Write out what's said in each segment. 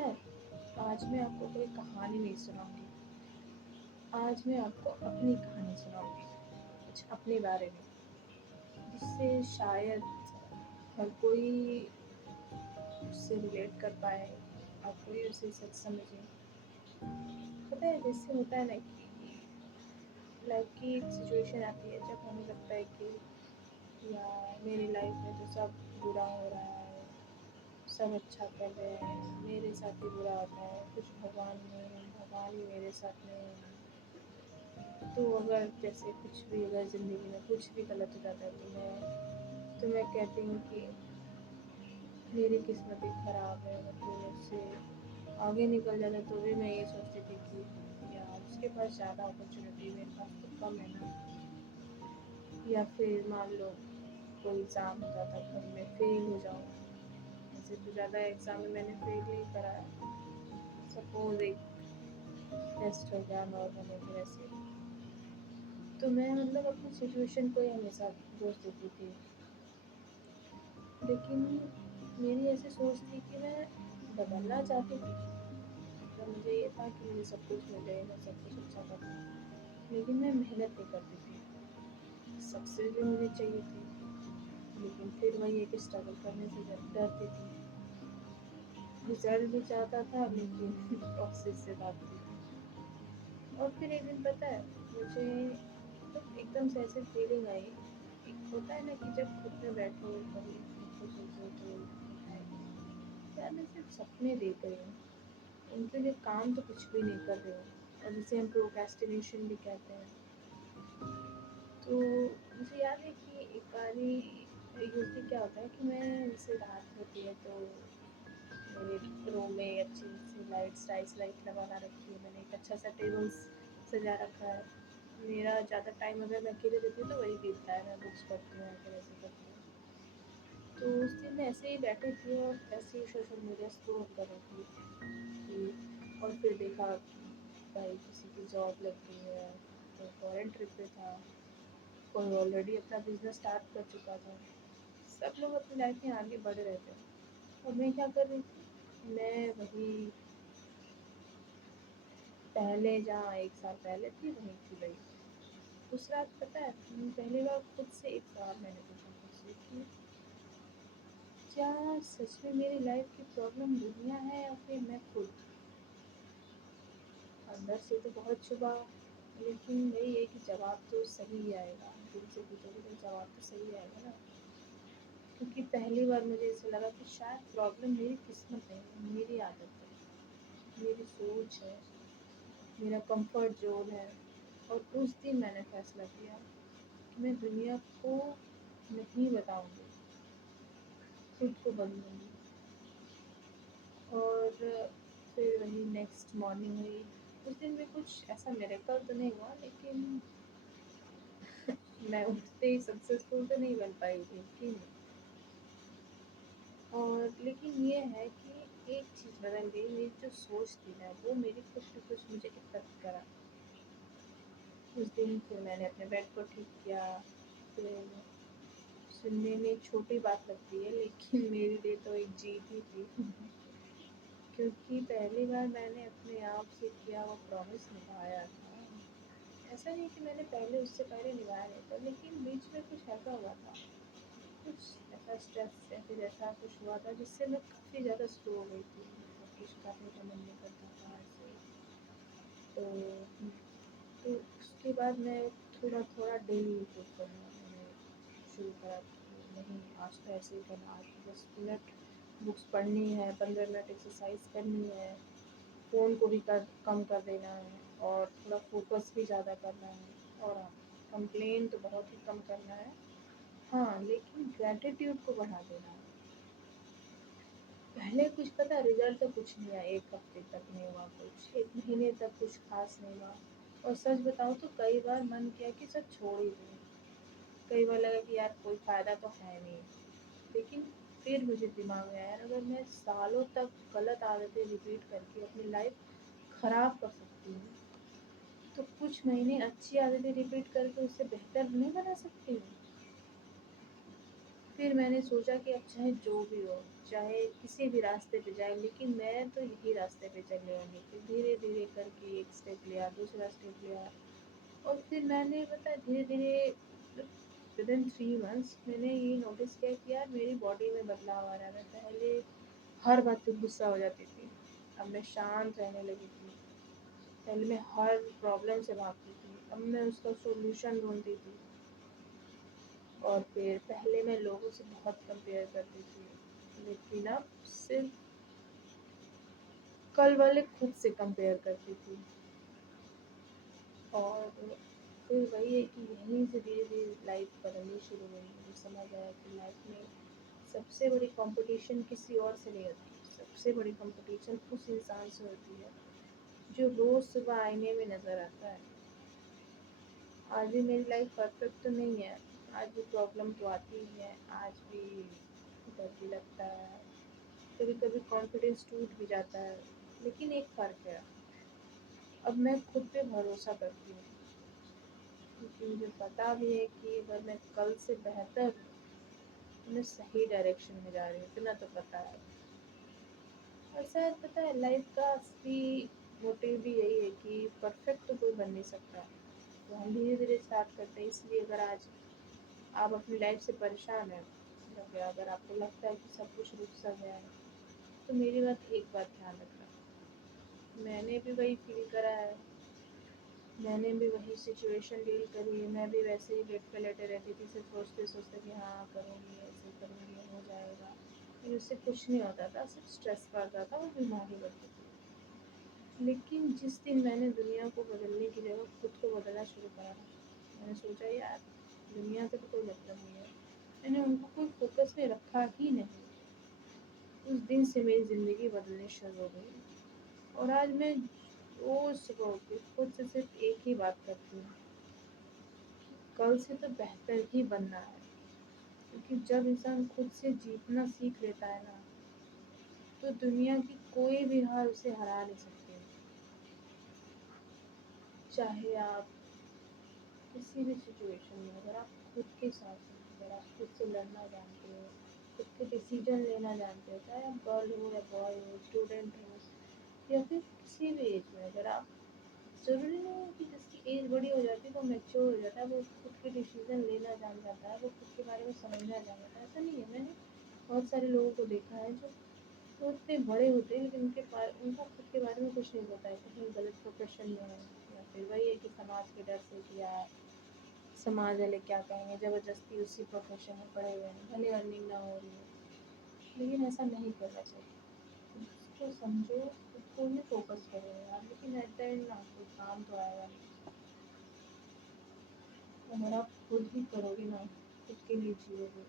पता है, आज मैं आपको कोई कहानी नहीं सुनाऊंगी। आज मैं आपको अपनी कहानी सुनाऊंगी, कुछ अपने बारे में, जिससे शायद हर कोई उससे रिलेट कर पाए, हर कोई उसे सच समझे। पता है, जैसे होता है ना कि लाइफ की एक सिचुएशन आती है जब हमें लगता है कि यार मेरी लाइफ में तो सब बुरा हो रहा है, सब अच्छा कर रहे हैं, मेरे साथ ही बुरा होता है, कुछ भगवान ही मेरे साथ नहीं है। तो अगर जैसे कुछ भी, अगर ज़िंदगी में कुछ भी गलत हो जाता है तो मैं कहती हूँ कि मेरी किस्मत ही ख़राब है। अगर कोई मुझसे आगे निकल जाता तो भी मैं ये सोचती थी कि यार उसके पास ज़्यादा अपॉर्चुनिटी, मेरे पास तो कम है ना। या फिर मान लो कोई एग्ज़ाम हो जाता कभी मैं फेल हो जाऊँ। वैसे तो ज़्यादा एग्ज़ाम में मैंने फेल नहीं करा है, सपोज़ एक टेस्ट हो गया नॉर्मल, या फिर ऐसे। तो मैं मतलब अपनी सिचुएशन को ही हमेशा दोष देती थी। लेकिन मेरी ऐसी सोच थी कि मैं बदलना चाहती थी। मतलब मुझे ये था कि मुझे सब कुछ मिल जाए, मैं सब कुछ अच्छा कर लूँ। लेकिन मैं मेहनत नहीं करती थी। सक्सेस भी मुझे चाहिए थी, लेकिन फिर वही है कि स्ट्रगल करने से डरती थी। रिजल्ट भी चाहता था, लेकिन प्रोसेस से भागती थी। और फिर एक दिन पता है मुझे, मतलब एकदम से ऐसे फीलिंग आई। एक होता है ना कि जब खुद में बैठो कभी खुद को सोचो तो होता है कि यार मैं सिर्फ सपने देख रही हूँ, उनके लिए काम तो कुछ भी नहीं कर रही हूँ, और जिसे हम प्रोक्रेस्टिनेशन भी कहते हैं। तो मुझे याद है कि एक बारी यूजली क्या होता है कि मैं, जैसे रात होती है तो मेरे रूम में अच्छी सी लाइट लगा रखी है, मैंने एक अच्छा सा टेबल सजा रखा है। मेरा ज़्यादा टाइम अगर मैं अकेले रहती हूँ तो वही बीतता है, मैं बुक्स पढ़ती हूँ या फिर ऐसे करती हूँ। तो उस दिन मैं ऐसे ही बैठी थी और ऐसे ही सोशल मीडिया स्क्रॉल कर रही थी और फिर देखा कि भाई किसी की जॉब लग गई है, कोई फॉरेन ट्रिप पे था, कोई ऑलरेडी अपना बिजनेस स्टार्ट कर चुका था। सब लोग अपनी लाइफ में आगे बढ़ रहे थे, और मैं क्या कर रही थी, मैं वही पहले जहाँ एक साल पहले थी वहीं थी वही। उस रात पता है, पहली बार खुद से एक सवाल मैंने पूछा खुद से कि क्या सच में मेरी लाइफ की प्रॉब्लम दुनिया है या फिर मैं खुद। अंदर से तो बहुत छुपा, लेकिन वही है कि जवाब तो सही ही आएगा, दिल से पूछोगे तो जवाब तो सही आएगा ना। क्योंकि पहली बार मुझे ऐसा लगा कि शायद प्रॉब्लम मेरी किस्मत नहीं है, मेरी आदत है, मेरी सोच है, मेरा कंफर्ट जोन है। और उस दिन मैंने फैसला किया कि मैं दुनिया को नहीं बताऊंगी, खुद को बदलूंगी। और फिर वही नेक्स्ट मॉर्निंग हुई। उस दिन भी कुछ ऐसा मिरेकल तो नहीं हुआ, लेकिन मैं उठते ही सक्सेसफुल तो नहीं बन पाई, लेकिन लेकिन ये है कि एक चीज़ बदल गई, मेरी जो सोच थी ना वो मेरी कुछ न कुछ मुझे इफेक्ट करा। उस दिन फिर मैंने अपने बेड को ठीक किया। फिर सुनने में एक छोटी बात लगती है, लेकिन मेरे लिए तो एक जीत ही थी। क्योंकि पहली बार मैंने अपने आप से किया वो प्रॉमिस निभाया था। ऐसा नहीं कि मैंने पहले उससे पहले निभाया नहीं था, लेकिन बीच में कुछ ऐसा हुआ था, कुछ ऐसा स्ट्रेस या फिर ऐसा कुछ हुआ था जिससे मैं काफ़ी ज़्यादा स्लो हो गई थी, मतलब कुछ करने का मन नहीं करता था ऐसे। तो तो उसके बाद मैं थोड़ा थोड़ा डेली इम्प्रूव करना मैंने शुरू करा कि नहीं, आज तो ऐसे ही करना, आज तो 10 मिनट बुक्स पढ़नी है, 15 मिनट एक्सरसाइज करनी है, फ़ोन को भी कम कर देना है, और थोड़ा फोकस भी ज़्यादा करना है। और हाँ, कंप्लेन तो बहुत ही कम करना है। हाँ, लेकिन ग्रैटिट्यूड को बढ़ा देना है। पहले कुछ पता, रिजल्ट तो कुछ नहीं आया, 1 हफ्ते तक नहीं हुआ कुछ, 1 महीने तक कुछ खास नहीं हुआ। और सच बताऊँ तो कई बार मन किया कि सब छोड़ ही दूँ। कई बार लगा कि यार कोई फ़ायदा तो है नहीं। लेकिन फिर मुझे दिमाग में आया, यार अगर मैं सालों तक गलत आदतें रिपीट करके अपनी लाइफ खराब कर सकती हूँ, तो कुछ महीने अच्छी आदतें रिपीट करके उससे बेहतर नहीं बना सकती हूँ। फिर मैंने सोचा कि अब चाहे जो भी हो, चाहे किसी भी रास्ते पे जाए, लेकिन मैं तो यही रास्ते पे चली आऊँगी। फिर धीरे-धीरे करके एक स्टेप लिया, दूसरा स्टेप लिया, और फिर मैंने पता है धीरे-धीरे विदिन 3 मंथ्स मैंने ये नोटिस किया कि यार मेरी बॉडी में बदलाव आ रहा है। मैं पहले हर बात पे गुस्सा हो जाती थी, अब मैं शांत रहने लगी थी। पहले मैं हर प्रॉब्लम से भागती थी, अब मैं उसका सॉल्यूशन ढूँढती थी। और फिर पहले मैं लोगों से बहुत कंपेयर करती थी, लेकिन अब सिर्फ कल वाले खुद से कंपेयर करती थी। और फिर वही है कि यहीं से धीरे-धीरे लाइफ बदलनी शुरू हुई। मुझे समझ आया कि लाइफ में सबसे बड़ी कंपटीशन किसी और से नहीं होती, सबसे बड़ी कंपटीशन उस इंसान से होती है जो रोज़ सुबह आईने में नज़र आता है। आज भी मेरी लाइफ परफेक्ट तो नहीं है, आज भी प्रॉब्लम तो आती ही है, आज भी डर भी लगता है, कभी-कभी कॉन्फिडेंस टूट भी जाता है। लेकिन एक फ़र्क है, अब मैं खुद पे भरोसा करती हूँ, क्योंकि मुझे पता भी है कि अगर मैं कल से बेहतर हूँ, तो मैं सही डायरेक्शन में जा रही हूँ, इतना तो पता है। और शायद पता है लाइफ का असली मोटिव भी यही है कि परफेक्ट तो कोई बन नहीं सकता। तो हम धीरे-धीरे स्टार्ट करते हैं, इसलिए अगर आज आप अपनी लाइफ से परेशान हैं, या अगर आपको लगता है कि सब कुछ रुक सा गया है, तो मेरी एक बात ध्यान रखना, मैंने भी वही फील करा है, मैंने भी वही सिचुएशन डील करी है। मैं भी वैसे ही बेड पे लेटे रहती थी, सिर्फ सोचते सोचते कि हाँ करूँगी, ऐसे करूँगी, हो जाएगा, लेकिन उससे कुछ नहीं होता था, सिर्फ स्ट्रेस बढ़ता था और बीमारी बढ़ती थी। लेकिन जिस दिन मैंने दुनिया को बदलने की जगह खुद को बदलना शुरू करा, मैंने सोचा यार दुनिया से तो कोई मतलब नहीं है, मैंने उनको कोई फोकस में रखा ही नहीं। उस दिन से मेरी ज़िंदगी बदलनी शुरू हो गई, और आज मैं रोज़ सुबह उठ के खुद से सिर्फ एक ही बात करती हूँ, कल से तो बेहतर ही बनना है। क्योंकि जब इंसान खुद से जीतना सीख लेता है ना, तो दुनिया की कोई भी हार उसे हरा नहीं सकती। चाहे आप किसी भी सिचुएशन में, अगर आप खुद के साथ हैं, अगर आप खुद से लड़ना जानते हो, खुद के डिसीजन लेना जानते हो, चाहे आप गर्ल हो या बॉय हो, स्टूडेंट हो या फिर किसी भी एज में, अगर आप, ज़रूरी नहीं है कि जिसकी एज बड़ी हो जाती है वो मैच्योर हो जाता है, वो खुद के डिसीजन लेना जान जाता है, वो खुद के बारे में समझना जान जाता है, ऐसा नहीं है। मैंने बहुत सारे लोगों को देखा है जो वो इतने बड़े होते हैं, लेकिन उनको खुद के बारे में कुछ नहीं पता है, कहीं गलत प्रोफेशन में है, या फिर वही है कि समाज के डर से कि यार समाज वाले क्या कहेंगे, ज़बरदस्ती उसी प्रोफेशन में पड़े हुए हैं, भले अर्निंग ना हो रही है। लेकिन ऐसा नहीं करना चाहिए, खुद को समझो, खुद को ही फोकस करो यार, लेकिन एट द एंड ना कोई काम तो आएगा नहीं। अगर आप खुद ही करोगे ना, खुद के लिए जियोगे,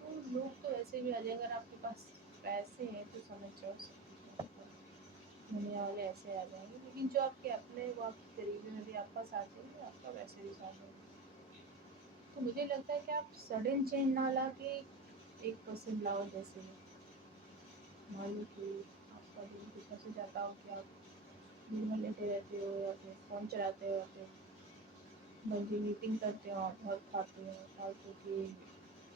तो लोग तो ऐसे भी आ जाएंगे। अगर आपके पास पैसे हैं तो समझ जाओ सब कुछ है, मतलब दुनिया वाले ऐसे आ जाएंगे, लेकिन जो आपके अपने वो आपकी गरीबी में भी आपका साथ देंगे, आपका वैसे भी साथ देंगे। तो मुझे लगता है कि आप सडन चेंज ना ला के 1% लाओ। जैसे मान लो कि आपका दिन कुछ ऐसे जाता हो कि आप दिन भर लेटे रहते हो, या फिर फ़ोन चलाते हो, या फिर बल्कि मीटिंग करते हो, आप बहुत खाते हो, फालतू की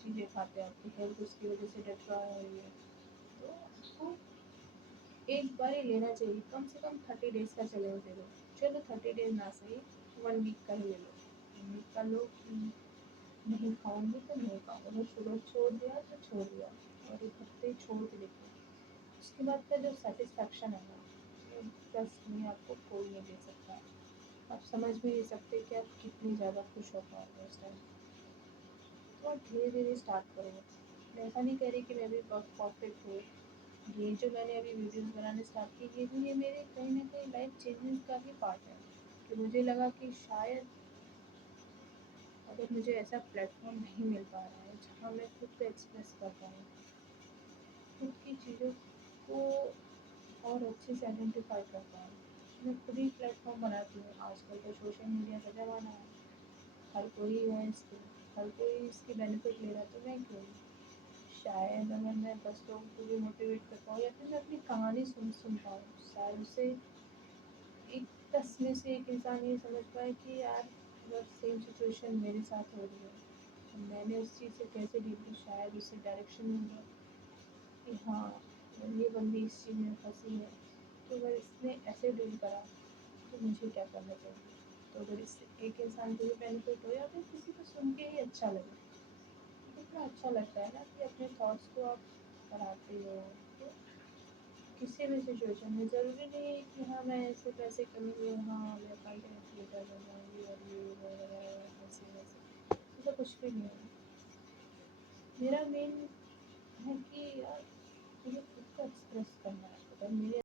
चीज़ें खाते हो, आपकी हेल्थ उसकी वजह से डिस्ट्रॉय हो रही है, तो आपको एक बार ही लेना चाहिए, कम से कम 30 डेज़ का चैलेंज ले लो। चलो 30 डेज़ ना सही, 1 वीक का ही ले लो। 1 वीक का लो कि नहीं खाऊंगी तो नहीं खाऊंगी, अगर शुगर छोड़ दिया तो छोड़ दिया, और 1 हफ्ते छोड़ के देखो, उसके बाद का जो सेटिस्फेक्शन है ना, वो ट्रस्ट में आपको कोई नहीं दे सकता। आप समझ भी नहीं सकते कि आप कितनी ज़्यादा खुश हो पाओगे उस टाइम। तो आप धीरे धीरे स्टार्ट करो। मैं ऐसा नहीं कह रही कि मैं भी परफेक्ट हूँ, ये जो मैंने अभी वीडियोस बनाने स्टार्ट की, ये मेरे कहीं ना कहीं लाइफ चेंजेस का ही पार्ट है, कि मुझे लगा कि शायद अगर मुझे ऐसा प्लेटफॉर्म नहीं मिल पा रहा है जहाँ मैं खुद को एक्सप्रेस कर पाऊँ, खुद की चीज़ों को और अच्छे से आइडेंटिफाई कर पाऊँ, मैं खुद ही प्लेटफॉर्म बनाती हूँ। आजकल तो सोशल मीडिया का ज़माना है, हर कोई है इसके, हर कोई इसके बेनिफिट ले रहा है, तो मैं क्यों नहीं? शायद अगर मैं 10 लोगों को भी मोटिवेट कर पाऊँ, या फिर मैं अपनी कहानी सुन सुन पाऊँ, शायद उसे एक 10 में से एक इंसान ये समझ पाए कि यार अगर सेम सिचुएशन मेरे साथ हो रही है, मैंने उस चीज़ से कैसे डील की, शायद उससे डायरेक्शन मिल कि हाँ, ये बंदी इस चीज़ में फँसी है, तो अगर इसने ऐसे डील करा तो मुझे क्या करना चाहिए। तो अगर इससे एक इंसान को भी बेनिफिट हो या फिर किसी को सुन के ही अच्छा लगे, तो कितना अच्छा लगता है ना कि अपने थॉट्स को आप कराते हो। तो किसी भी सिचुएशन में ज़रूरी नहीं है कि हाँ मैं ऐसे पैसे कमी हाँ मैं कंटेंट क्रिएटर बन जाऊँगी और ये वगैरह ऐसे वैसे, ऐसा कुछ भी नहीं है। मेरा मेन है कि यार मुझे खुद को एक्सप्रेस करना है, अगर मेरे